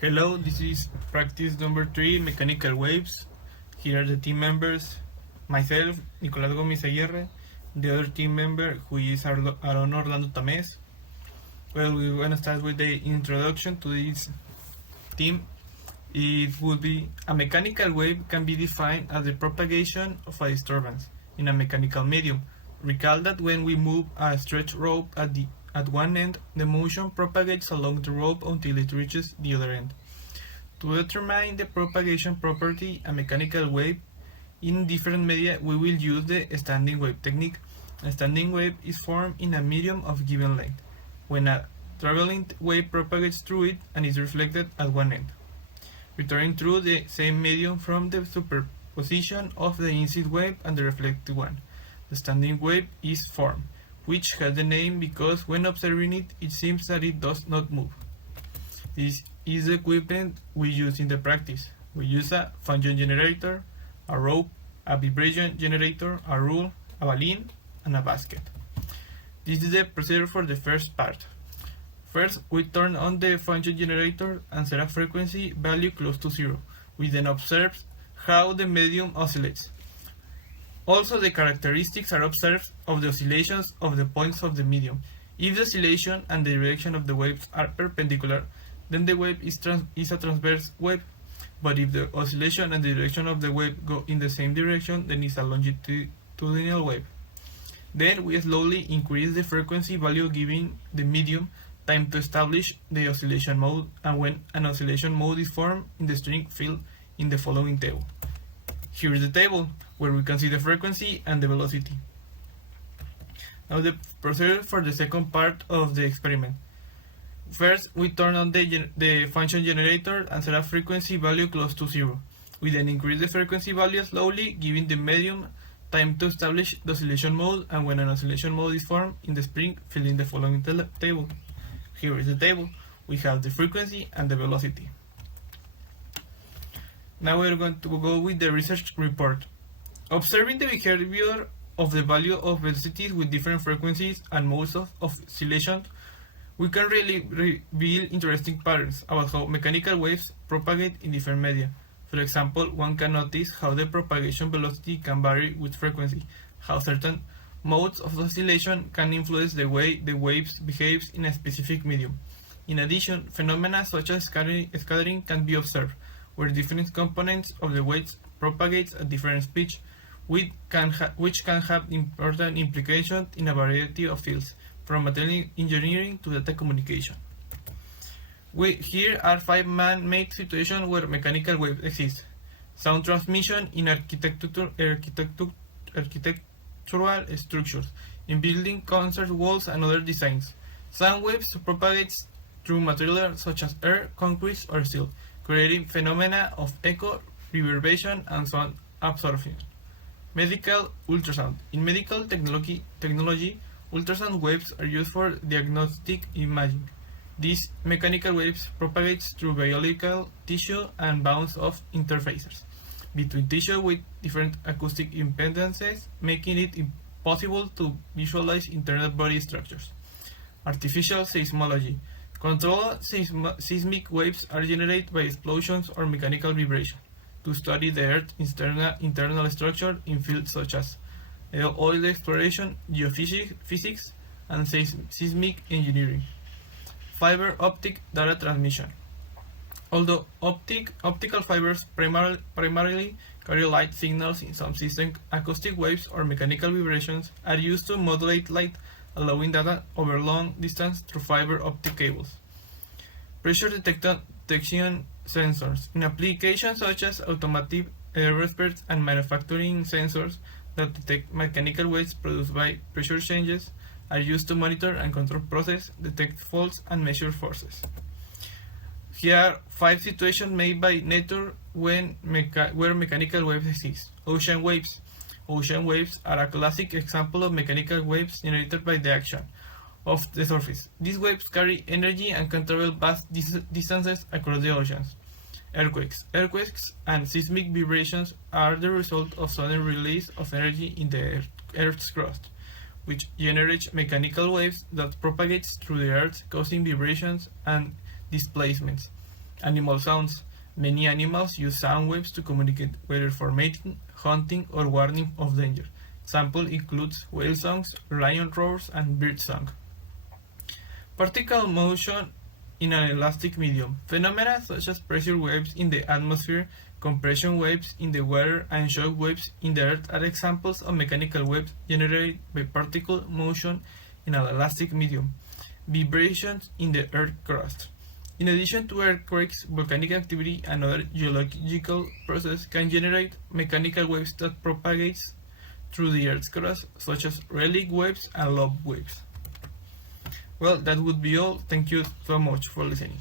Hello, this is practice number 3, mechanical waves. Here are the team members, myself, Nicolás Gómez Aguirre, the other team member who is Aaron Orlando Tamés. Well, we're going to start with the introduction to this team. It would be a mechanical wave can be defined as the propagation of a disturbance in a mechanical medium. Recall that when we move a stretched rope at one end, the motion propagates along the rope until it reaches the other end. To determine the propagation property a mechanical wave in different media, we will use the standing wave technique. A standing wave is formed in a medium of given length, when a traveling wave propagates through it and is reflected at one end, returning through the same medium from the superposition of the incident wave and the reflected one. The standing wave is formed, which has the name because when observing it, it seems that it does not move. This is the equipment we use in the practice. We use a function generator, a rope, a vibration generator, a rule, a balloon, and a basket. This is the procedure for the first part. First, we turn on the function generator and set a frequency value close to 0. We then observe how the medium oscillates. Also, the characteristics are observed of the oscillations of the points of the medium. If the oscillation and the direction of the waves are perpendicular, then the wave is a transverse wave. But if the oscillation and the direction of the wave go in the same direction, then it's a longitudinal wave. Then we slowly increase the frequency value giving the medium time to establish the oscillation mode, and when an oscillation mode is formed in the string field in the following table. Here is the table where we can see the frequency and the velocity. Now the procedure for the second part of the experiment. First, we turn on the function generator and set a frequency value close to 0. We then increase the frequency value slowly, giving the medium time to establish the oscillation mode, and when an oscillation mode is formed in the spring, fill in the following table. Here is the table. We have the frequency and the velocity. Now we're going to go with the research report. Observing the behavior of the value of velocities with different frequencies and modes of oscillation, we can really reveal interesting patterns about how mechanical waves propagate in different media. For example, one can notice how the propagation velocity can vary with frequency, how certain modes of oscillation can influence the way the waves behave in a specific medium. In addition, phenomena such as scattering can be observed, where different components of the waves propagate at different speeds, which can have important implications in a variety of fields, from material engineering to data communication. Here are 5 man-made situations where mechanical waves exist. Sound transmission in architectural structures, in building concert walls and other designs. Sound waves propagate through materials such as air, concrete, or steel, creating phenomena of echo, reverberation, and sound absorption. Medical ultrasound. In medical technology, ultrasound waves are used for diagnostic imaging. These mechanical waves propagate through biological tissue and bounce off interfaces between tissue with different acoustic impedances, making it impossible to visualize internal body structures. Artificial seismology. Controlled seismic waves are generated by explosions or mechanical vibration to study the Earth's internal structure in fields such as oil exploration, geophysics, and seismic engineering. Fiber optic data transmission. Although optical fibers primarily carry light signals in some systems, acoustic waves or mechanical vibrations are used to modulate light, allowing data over long distance through fiber optic cables. Pressure detection sensors. In applications such as automotive, aerospace, and manufacturing, sensors that detect mechanical waves produced by pressure changes are used to monitor and control process, detect faults, and measure forces. Here are 5 situations made by nature where mechanical waves exist. Ocean waves. Ocean waves are a classic example of mechanical waves generated by the action of the surface. These waves carry energy and can travel vast distances across the oceans. Earthquakes. Earthquakes and seismic vibrations are the result of sudden release of energy in the Earth's crust, which generates mechanical waves that propagate through the Earth, causing vibrations and displacements. Animal sounds. Many animals use sound waves to communicate, whether for mating, hunting, or warning of danger. Example includes whale songs, lion roars, and bird song. Particle motion in an elastic medium. Phenomena such as pressure waves in the atmosphere, compression waves in the water, and shock waves in the earth are examples of mechanical waves generated by particle motion in an elastic medium. Vibrations in the earth crust. In addition to earthquakes, volcanic activity, and other geological processes can generate mechanical waves that propagate through the earth's crust, such as relic waves and lobe waves. Well, that would be all. Thank you so much for listening.